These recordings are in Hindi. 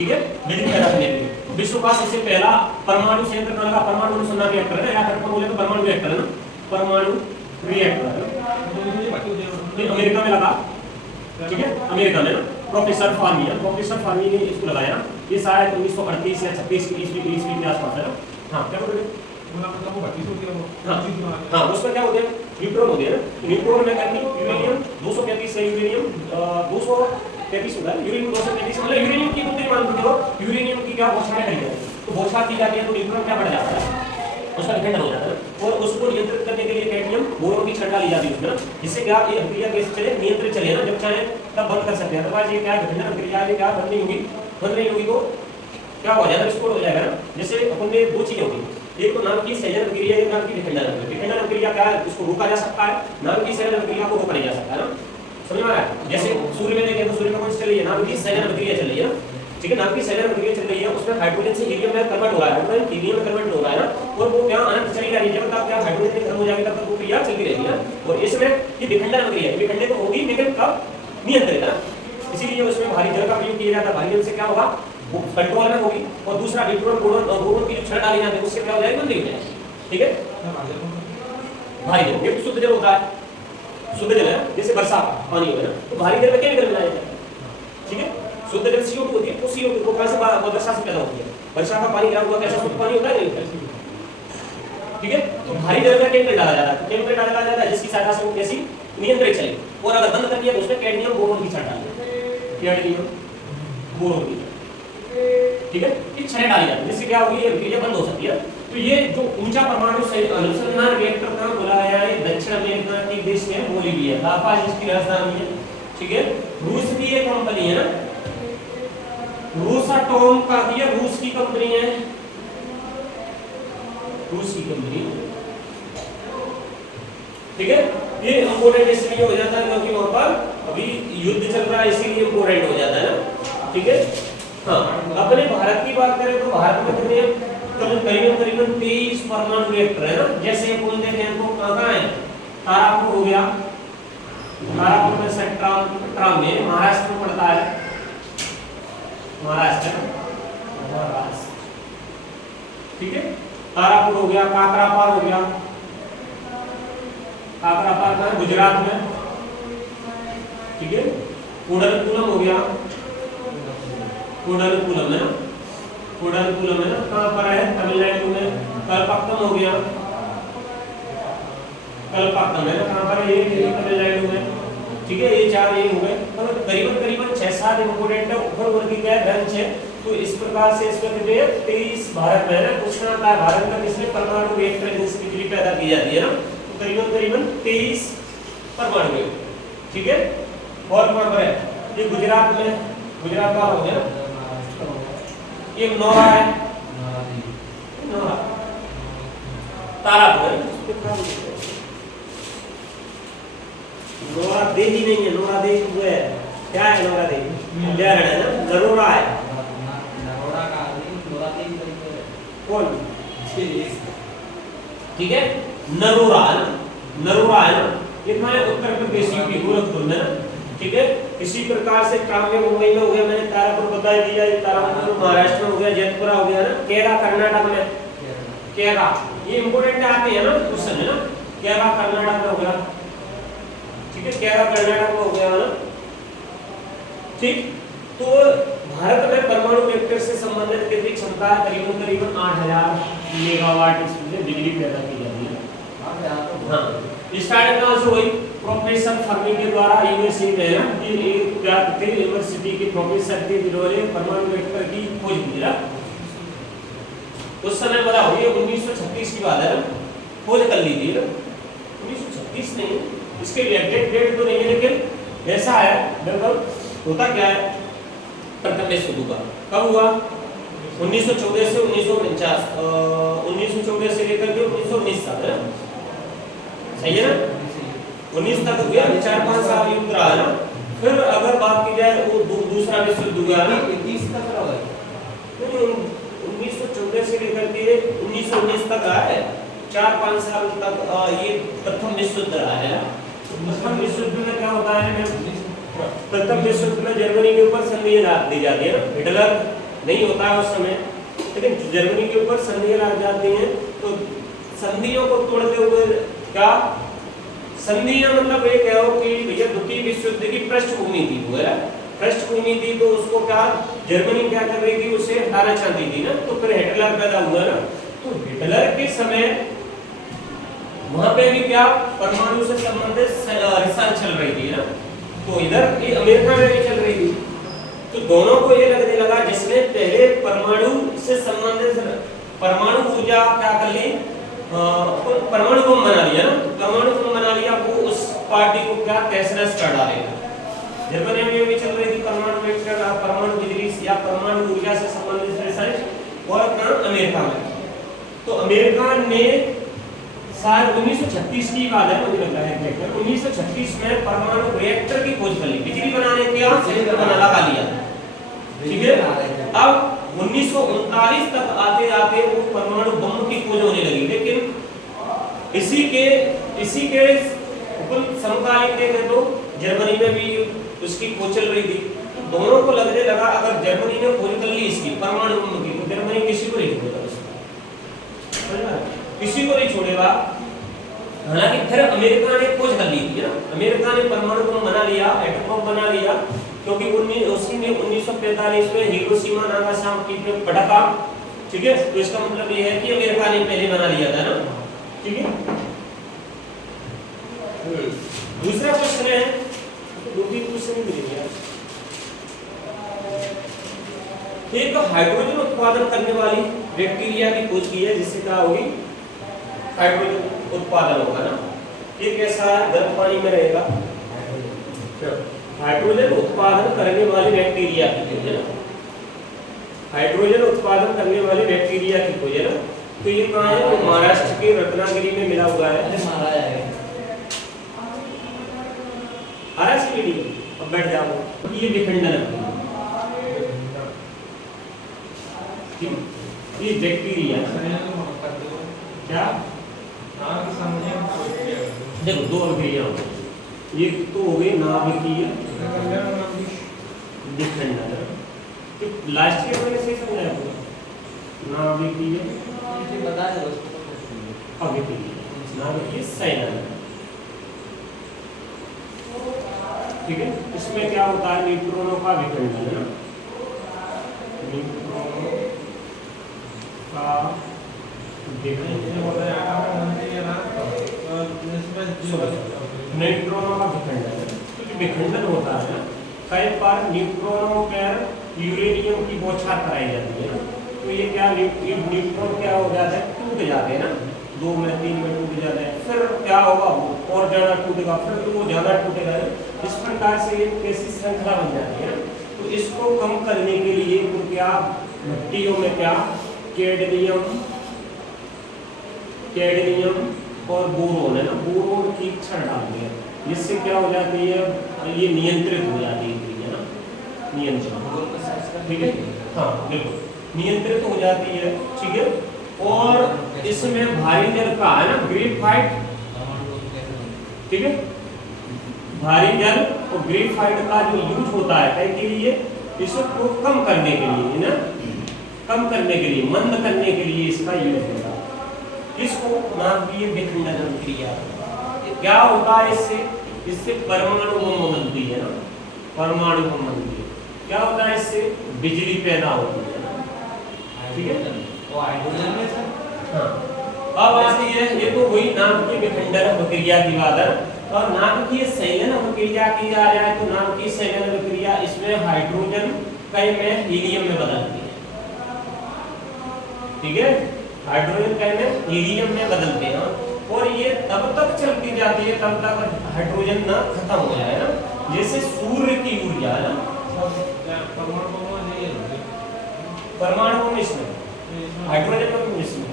ठीक है, बिजली पैदा करने के लिए। विश्व का सबसे पहला परमाणु संयंत्र कहाँ लगा? परमाणु अनुसंधान रिएक्टर है, या करके बोले तो परमाणु रिएक्टर है ना, परमाणु रिएक्टर अमेरिका में लगा। ठीक है, अमेरिका में ना प्रोफेसर फार्मी ने इसको लगाया। ये शायद 1938 या 36 ईस्वी के आसपास है ना। हाँ क्या बोल रहे हैं? हाँ उसमें क्या होते हैं? न्यूट्रॉन होते हैं ना। न्यूट्रॉन में कहती यूरेनियम 235 है, यूरेनियम 233 होता है, यूरेनियम 233 मतलब यूरेनियम की कुंतली मान लो, यूरेनियम की क्या बौछारें करी जाती है, तो बौछार की जाती है तो न्यूट्रॉन क्या बढ़ जाता है, उसका विखंडन हो जाता है। और उसको नियंत्रित करने के लिए कैडमियम बोरोन की छड़ डाली जाती है उसमें, जिससे क्या ये अभिक्रिया कैसे चले, नियंत्रित चले ना, जब चाहे तब बंद कर सकते हैं। अदरवाइज ये क्या विखंडन अभिक्रिया है, क्या बंद नहीं होगी तो क्या हो जाएगा, विस्फोट हो जाएगा ना। जैसे अपन में दो चीजें होगी, एक तो नाम की संयोजन अभिक्रिया, एक नाम की विखंडन अभिक्रिया। विखंडन अभिक्रिया क्या है, उसको रोका जा सकता है, नाम की संयोजन अभिक्रिया को रोका नहीं जा सकता है ना। समझ में आ रहा है? जैसे सूर्य में देखें तो सूर्य में कौन सी चल रही है, नाम की संयोजन अभिक्रिया चल रही है ना। ठीक है, नाम की संयोजन अभिक्रिया चल रही है, उसमें हाइड्रोजन से हीलियम में कन्वर्ट हो रहा है, हाइड्रोजन हीलियम में कन्वर्ट हो रहा है ना, और वो क्या अनंत चली जा रही है। जब तक क्या हाइड्रोजन खत्म हो जाएगी तब तक वो क्रिया चलती रहेगी ना। और इसमें ये विखंडन अभिक्रिया है, विखंडन तो होगी लेकिन कब, नियंत्रित है। इसीलिए उसमें भारी जल का प्रयोग किया जाता है। भारी जल से क्या होगा, वो कंट्रोल में होगी, और दूसरा न्यूट्रॉन बोरोन की जो छड़ डाली जाती है उससे क्या हो जाएगा, बंद हो जाएगा। ठीक है, भारी जल ये शुद्ध जल होता है, शुद्ध जल है, जैसे वर्षा पानी होगा ना, तो भारी जल में केमिकल मिलाया जाता है। ठीक है, शुद्ध जल CO2 होती है, तो CO2 वो कैसे वर्षा से पैदा होती है, वर्षा का पानी क्या हुआ, कैसा शुद्ध पानी होता है नहीं होता है। ठीक है, तो भारी जल में केमिकल डाला जाता है, केमिकल डाला जाता है जिसकी सहायता से वो कैसी नियंत्रित चले। और अगर बंद कर दिया तो उसमें कैडमियम बोरोन की छड़ डाली, कैडमियम बोरोन की, ठीक है, ये छड़ डाली जाती है, जिससे क्या होगी, ये अभिक्रिया बंद हो सकती है। तो ये जो ऊंचा परमाणु अनुसंधान रिएक्टर का बुलाया है दक्षिण अमेरिका के देश में बोलीविया, लापाज इसकी राजधानी है। ठीक है, रूस की एक कंपनी है ना, रूसाटोम का, ये रूस की कंपनी है, रूस की कंपनी। ठीक है, ये इंपोर्टेंट इसलिए हो जाता है क्योंकि वहां पर अभी युद्ध चल रहा है, इसीलिए इंपोर्टेंट हो जाता है ना। ठीक है, हाँ अपने भारत की बात करें तो भारत में कितने करीबन 23 परमाणु रिएक्टर है ना। जैसे अपन देखें तो कहाँ है, तारापुर हो गया, तारापुर में सेक्ट्राम में महाराष्ट्र में पड़ता है, महाराष्ट्र। ठीक है, तारापुर हो गया, काकरापार हो गया, काकरापार में गुजरात में। ठीक है, कुडलकुलम हो गया, कुडलकुलम है ना, कुडलकुलम है ना, कहाँ पर है, तमिलनाडु में। कलपक्कम हो गया, कलपक्कम है ना, कहाँ पर है, ये तमिलनाडु में। ठीक है, ये चार ये हो गए, मतलब करीबन 6-7 इंपोर्टेंट ऊपर वर्गीकृत है ब्रांच है। तो इस प्रकार से इसमें कितने 23 भारत में है ना। क्वेश्चन आता है भारत में किसमें परमाणु रिएक्टर जिनसे बिजली पैदा की जाती है ना, तो करीबन 23 परमाणु रिएक्टर। ठीक है, और कहाँ पर है, ये गुजरात में, गुजरात का हो गया, ये नोरा है, नोरा, तारापुर, नोरा देवी नहीं है, नोरा देवी वो है, क्या है नोरा देवी, हरियाणा है ना, नरोरा है, नरोरा का नोरा देवी कौन, ठीक है, नरोरा है ना, नरोरा है ना, कितना है, उत्तर प्रदेश यूपी गोरखपुर में ना। ठीक है, इसी प्रकार से ट्राम में मुंबई में हो गया, मैंने तारापुर बता दिया, तारापुर महाराष्ट्र में हो गया, जयपुरा हो गया ना, केरा कर्नाटक में, केरा ये इंपोर्टेंट आते हैं ना क्वेश्चन है ना, केरा कर्नाटक में हो गया। ठीक है, केरा कर्नाटक में हो गया ना। ठीक, तो भारत में परमाणु रिएक्टर से संबंधित कितनी क्षमता है, करीबन 8000 मेगावाट इसमें बिजली पैदा की जाती है। हाँ, स्टार्ट कहाँ से हुई, प्रोफेसर फर्मी के द्वारा यूनिवर्सिटी में है, ये क्या थे, यूनिवर्सिटी के प्रोफेसर थे जिन्होंने परमाणु रिएक्टर की खोज की ना। उस समय बताओ, ये 1936 की बात है ना, खोज कर लीजिए ना, 1936 नहीं, इसके एग्जैक्ट डेट तो नहीं है, लेकिन ऐसा है बिल्कुल। होता क्या है, प्रथम विश्व युद्ध का कब हुआ, 1914 से 1949, 1914 से लेकर के 1919 तक है ना, सही है ना, 19 तक हो गया, 4-5 साल युद्ध रहा है ना। फिर अगर बात की जाए वो दूसरा विश्व युद्ध हुआ ना, 30 तक रहा है, 1914 से लेकर के 1919 तक रहा है, 4-5 साल तक ये प्रथम विश्व युद्ध रहा है। प्रथम विश्व युद्ध में क्या होता है, प्रथम विश्व युद्ध में जर्मनी के ऊपर संधि दी जाती है ना, हिटलर नहीं होता है उस समय, लेकिन जर्मनी के ऊपर संधियां लग जाती हैं। तो संधियों को तोड़ते हुए क्या संधियां मतलब ये कहो कि भैया द्वितीय विश्व युद्ध की पृष्ठभूमि थी, वो है पृष्ठभूमि थी, तो उसको क्या जर्मनी क्या कर रही थी, उसे हटाना चाहती थी ना। तो फिर हिटलर पैदा हुआ ना, तो हिटलर के समय वहां पे भी क्या परमाणु से संबंधित रिसर्च चल रही थी ना। तो इधर ये अमेरिका में भी चल रही थी। तो दोनों को ये लगने लगा जिसने पहले परमाणु से संबंधित परमाणु ऊर्जा क्या कर ली, परमाणु बम बना लिया ना, परमाणु बम बना लिया, वो उस पार्टी को क्या तहस-नहस कर डालेगा। जर्मनी में भी चल रही थी परमाणु रिएक्टर, परमाणु बिजली या परमाणु ऊर्जा से संबंधित रिसर्च, और अपना अमेरिका में। तो अमेरिका ने साल 1936 की बात है, मुझे लगता है 1936 में परमाणु रिएक्टर की खोज कर ली, बिजली बनाने के लिए सिलेंडर बना लगा लिया, ठीक है। अब 1939 तक आते आते वो परमाणु बम की खोज होने लगी, लेकिन इसी के समकालीन देखें तो जर्मनी में भी उसकी खोज चल रही थी। तो दोनों को लगने लगा अगर जर्मनी ने खोज कर ली इसकी परमाणु बम की, तो जर्मनी किसी को नहीं छोड़ेगा, किसी को नहीं छोड़ेगा। हालांकि फिर अमेरिका ने खोज कर ली थी ना, अमेरिका ने परमाणु बम बना लिया, एटम बम बना लिया, क्योंकि 1945 में हिरोशिमा नागासाकी पे पटाखा, ठीक है। तो इसका मतलब ये है कि अमेरिका ने पहले बना लिया था ना, ठीक है। दूसरा क्वेश्चन है, दो तीन क्वेश्चन मिलेंगे। एक हाइड्रोजन उत्पादन करने वाली बैक्टीरिया की खोज की है, जिससे क्या होगी, हाइड्रोजन उत्पादन होगा ना। ये कैसा है, गर्म पानी में रहेगा। हाइड्रोजन उत्पादन करने वाली बैक्टीरिया की खोज है ना, हाइड्रोजन उत्पादन करने वाली बैक्टीरिया की खोज है ना। तो ये कहाँ है, तो महाराष्ट्र के रत्नागिरी में मिला हुआ है। अब बैठ जाओ, ये विखंडन है, ये बैक्टीरिया क्या, देखो दो अभिक्रिया, एक तो हो गई नाभिकीय विखंडन, तो लास्ट के मैंने सही समझाया पूरा, नाभिकीय अभिक्रिया, नाभिकीय संयोजन, ठीक है। इसमें क्या होता है, न्यूट्रॉनों का विखंडन है ना, न्यूट्रॉनों का न्यूट्रॉनों का विखंडन, तो विखंडन होता है ना, कई बार न्यूट्रॉनों पर यूरेनियम की बौछार कराई जाती है ना। तो ये क्या न्यूट्रॉन क्या हो जाता है, टूट जाते हैं ना, 2 में 3 में टूट जाते हैं, फिर क्या होगा, वो और ज्यादा टूटेगा, फिर वो ज्यादा टूटेगा। इस प्रकार से एक ऐसी श्रृंखला बन जाती है। तो इसको कम करने के लिए तो क्या मिट्टियों में क्या कैडमियम और बोरोन है ना, बोरोन की क्षण डालते हैं, जिससे क्या हो जाती है, ये नियंत्रित हो जाती है ना, नियंत्रण, ठीक है, हाँ बिल्कुल नियंत्रित हो जाती है, ठीक है। और इसमें भारी जल का है ना, ग्रेफाइट, ठीक है, भारी जल और ग्रेफाइट का जो यूज होता है कई के लिए, इसको कम करने के लिए ना, कम करने के लिए, मंद करने के लिए इसका यूज होता है। इसको नाभिकीय विखंडन क्रिया, क्या होता है, इससे परमाणु बम बनती है ना, परमाणु बम बनती है। क्या होता है, इससे बिजली पैदा होती है ना, ठीक है। वो हाइड्रोजन में सर, हाँ अब आती है, ये तो हुई नाभिकीय विखंडन प्रक्रिया की बात है। और नाभिकीय संयोजन प्रक्रिया की जा रहा है, तो नाभिकीय संयोजन प्रक्रिया इसमें हाइड्रोजन कई में हीलियम में बदलती है, ठीक है, हाइड्रोजन कई में हीलियम में बदलते हैं। और ये तब तक चलती जाती है तब तक हाइड्रोजन ना खत्म हो जाए ना, जैसे सूर्य की ऊर्जा है ना, परमाणु में इसमें हाइड्रोजन बम इसमें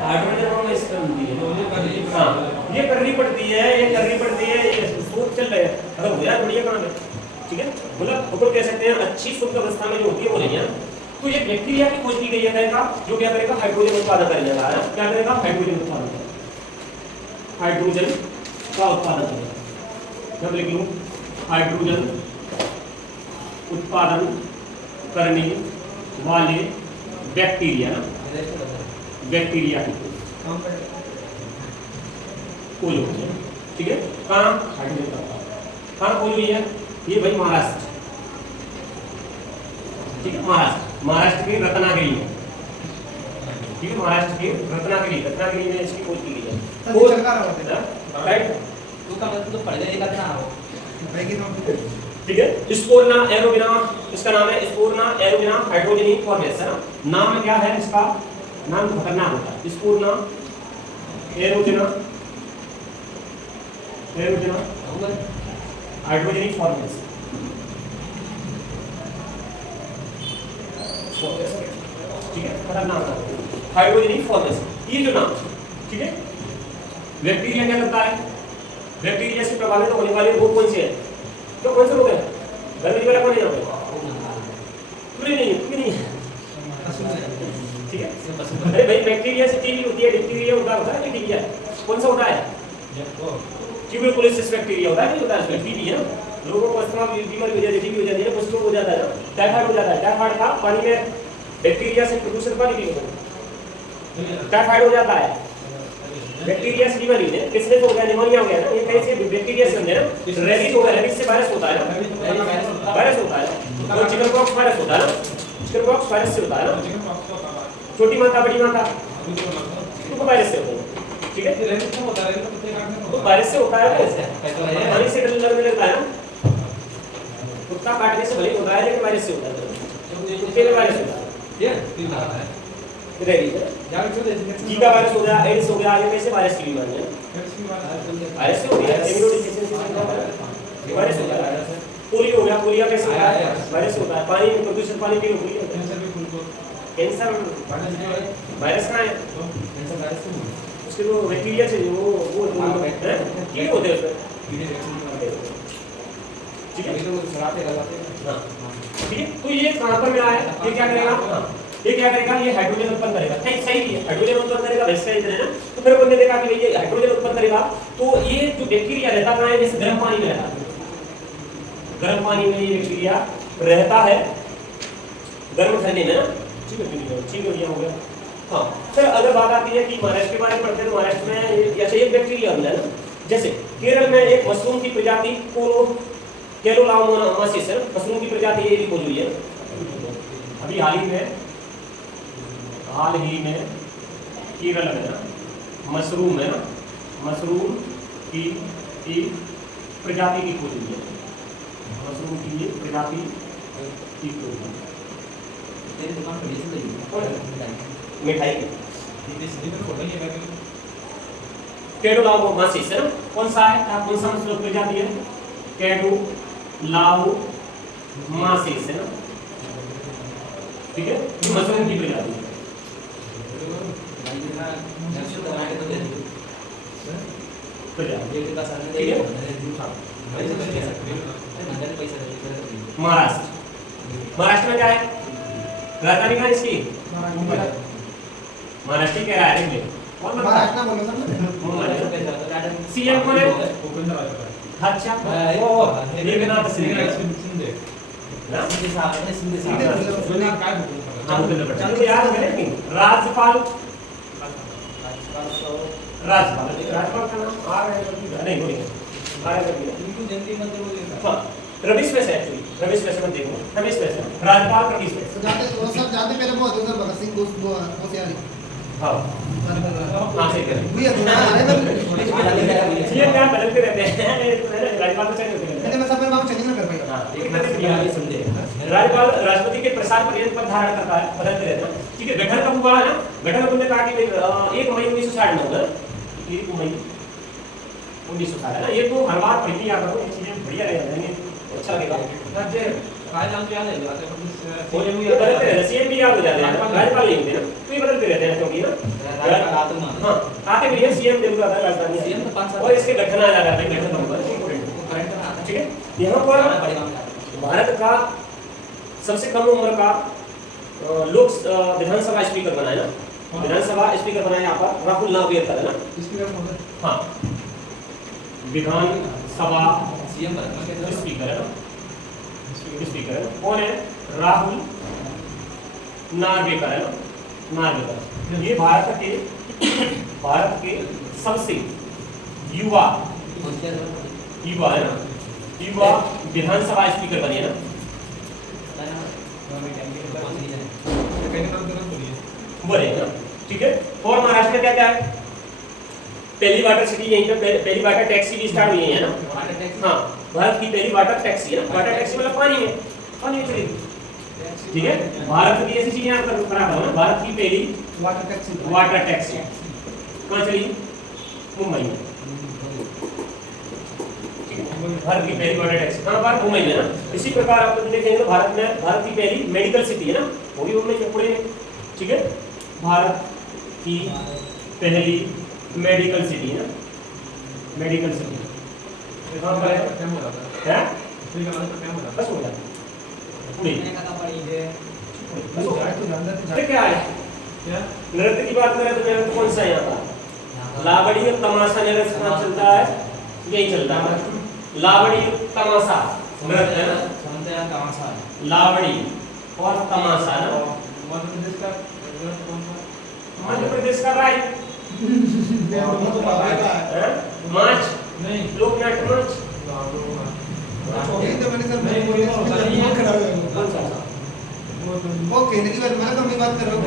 हाइड्रोजन बम इसमें होती है। हाँ ये करनी पड़ती है, ये शोध चल रहा है, अगर हो जाए बढ़िया काम है, ठीक है। मतलब ऊपर कह सकते हैं अच्छी शुद्ध अवस्था में जो होती है वो नहीं है। तो ये बैक्टीरिया की खोज की गई है का, जो क्या करेगा, हाइड्रोजन उत्पादन करेगा, क्या करेगा, हाइड्रोजन उत्पादन, हाइड्रोजन का उत्पादन करेगा। जब लिख लूं हाइड्रोजन उत्पादन करने वाले बैक्टीरिया ना, बैक्टीरिया की खोज होती है। ठीक है, कहाँ कहाँ खोज हुई है? ये भाई महाराष्ट्र, ठीक है, महाराष्ट्र के रत्नागिरी में, ठीक है, महाराष्ट्र के रत्नागिरी में इसकी खोज की गई है। राइट, उसका मतलब तो पढ़ जाएगा ना। ठीक है, स्पोरना एरोबिना, इसका नाम है स्पोरना एरोबिना हाइड्रोजनी फॉर्मेस है ना। नाम क्या है इसका? नाम खतरनाक होता है, स्पोरना एरोबिना हाइड्रोजनी फॉर्मेस। ठीक है, खतरनाक है हाइड्रोजनी फॉर्मेस, ये जो नाम, ठीक है। बैक्टीरिया क्या करता है? बैक्टीरिया से प्रभावित होने वाले रोग कौन से हैं? तो कौन से रोग हैं? गर्मी वाला कौन है यहाँ पे? पूरी नहीं है। ठीक है, अरे भाई बैक्टीरिया से टीबी होती है, डिप्थीरिया होता है कि टीबी है? कौन सा होता है? ट्यूबरकुलोसिस बैक्टीरिया होता है, नहीं होता है? टीबी है ना, लोगों को अस्थमा बीमारी हो जाती है, टीबी हो जाती है, कुछ लोग हो जाता है, टाइफाइड हो जाता है। टाइफाइड का पानी में बैक्टीरिया से प्रदूषित पानी पी होता है, टाइफाइड हो जाता है। बैक्टीरिया से बीमारी है, किसने हो गया? निमोनिया हो गया ना, ये कैसे बैक्टीरिया से होता है ना। रेबीज हो गया, रेबीज से वायरस होता है ना, वायरस होता है। और चिकनपॉक्स वायरस होता है ना, चिकनपॉक्स वायरस से होता है ना। छोटी माता बड़ी माता तो वायरस से होता है। ठीक है, तो वायरस से होता है, पानी से लगने लगता है ना। कुत्ता काटने से भले होता है, लेकिन वायरस से होता है, कुत्ते में वायरस होता है। जीका वायरस हो गया, एड्स हो गया, ये कैसे वायरस की बीमारी है? वायरस से होती है। इम्यूनोडेफिशिएंसी वायरस होता है। पोलियो हो गया, पोलियो कैसे होता है? वायरस होता है। पानी में प्रदूषित पानी पीने पोलियो होता है। कैंसर वायरस कहाँ है? उसके जो बैक्टीरिया से वो कीड़े होते हैं उसमें। ठीक है, ठीक है, तो ये कहाँ पर मिला है? ये क्या करेगा? ये क्या करेगा? ये हाइड्रोजन उत्पन्न करेगा। सही है, हाइड्रोजन उत्पन्न करेगा, वैसे ही है ना। तो फिर हमने देखा कि ये हाइड्रोजन उत्पन्न करेगा, तो ये जो बैक्टीरिया रहता कहाँ है? जैसे गर्म पानी में रहता है, गर्म पानी में ये बैक्टीरिया रहता है, गर्म ठंडे में ना। ठीक है, हो गया। हाँ, सर अगर बात आती है कि महाराष्ट्र के बारे में पढ़ते हैं, तो महाराष्ट्र में जैसे एक बैक्टीरिया मिला ना, जैसे केरल में एक मशरूम की प्रजाति कैरोलामासिस है, मशरूम की प्रजाति ये भी खोज हुई है अभी हाल ही में केरल में ना, मशरूम है ना, मशरूम की प्रजाति की खोज हुई है, मशरूम की प्रजाति की खोज हुई है। मिठाई कैडोलामासिस है ना, कौन सा है? कौन सा मशरूम प्रजाति है? कैडोलामासिस है ना, ठीक है, ये मशरूम की प्रजाति है। महाराष्ट्र में क्या है? राजधानी कहाँ इसकी? महाराष्ट्र क्या है? महाराष्ट्र बोलो सर। सीएम कौन है? अच्छा, एकनाथ शिंदे ना, राज्यपाल का नाम आ रहा है नहीं रमेश वैसे एक्चुअली रमेश वैसे मत देखो, रमेश वैसे राज्यपाल रमेश वैसे जाते पहले बहुत उधर भगत सिंह कोश्यारी। हां हां से करें भैया थोड़ा ये क्या बदलते रहते हैं, राज्यपाल तो चेंज होते हैं। मैं सब बाबू चेंज ना कर पाएगा। हां एक तरह से बिहार समझे, राज्यपाल राष्ट्रपति के प्रसाद पर्यंत पद धारण करता है, बदलते रहते हैं। ठीक है, गठन कब हुआ है ना? गठन हमने कहा कि 1 मई 1960 में होगा, 1 मई 1960 है ना। ये तो हर बार पढ़ लिया करो, ये चीजें बढ़िया रह जाएंगे, अच्छा लगेगा। राज्य राजनाम याद है, वो जो ये बदलते रहते हैं, सीएम भी याद हो जाते हैं, राज्यपाल नहीं होते ना, तो ये बदलते रहते हैं क्योंकि ना हां आते भी है सीएम जरूर आता है राजधानी सीएम तो 5 साल और इसके गठन आ जाता है, गठन नंबर इंपॉर्टेंट। ठीक है, यहाँ पर भारत का सबसे कम उम्र का लोक विधानसभा स्पीकर बना है ना, विधानसभा स्पीकर बना है यहाँ पर राहुल नावेरकर है ना। हाँ, विधानसभा सीएम स्पीकर है ना, स्पीकर है। कौन है? राहुल नार्वेकर है ना, नार्वेकर। ये भारत के सबसे युवा है ना, युवा विधानसभा स्पीकर बने ना। बने ना, ठीक है। और महाराष्ट्र में क्या क्या है? पहली वाटर सिटी यहीं पे, पहली वाटर टैक्सी भी स्टार्ट हुई है ना। हाँ, भारत की पहली वाटर टैक्सी है ना। वाटर टैक्सी मतलब पानी में चलेगी, ठीक है। भारत की ऐसी चीजें यहाँ पर खराब हो ना। भारत की पहली वाटर टैक्सी कहाँ चली? मुंबई में। भारत की पहली वाटर टैक्सी कहाँ पर? मुंबई में ना। इसी प्रकार आप देखेंगे भारत की पहली मेडिकल सिटी है ना, वो भी मुंबई में, पुणे में, ठीक है। भारत की पहली मेडिकल सिटी है ना, मेडिकल सिटी कहाँ पर है? बस हो गया, पुणे। क्या है? नृत्य की बात करें तो नृत्य कौन सा है यहाँ पर? लावड़ी और तमाशा नृत्य कहाँ चलता है? यही चलता है। लावड़ी तमाशा नृत्य है ना, लावड़ी और तमाशा ना। मध्य प्रदेश का राय मार्च नहीं, लोक नाट्य मंच। यही तो मैंने सर मैं बोल रहा हूँ, खड़ा हो गया। कौन सा? वो कहने की बात, मैं तो हम बात कर रहा हूँ।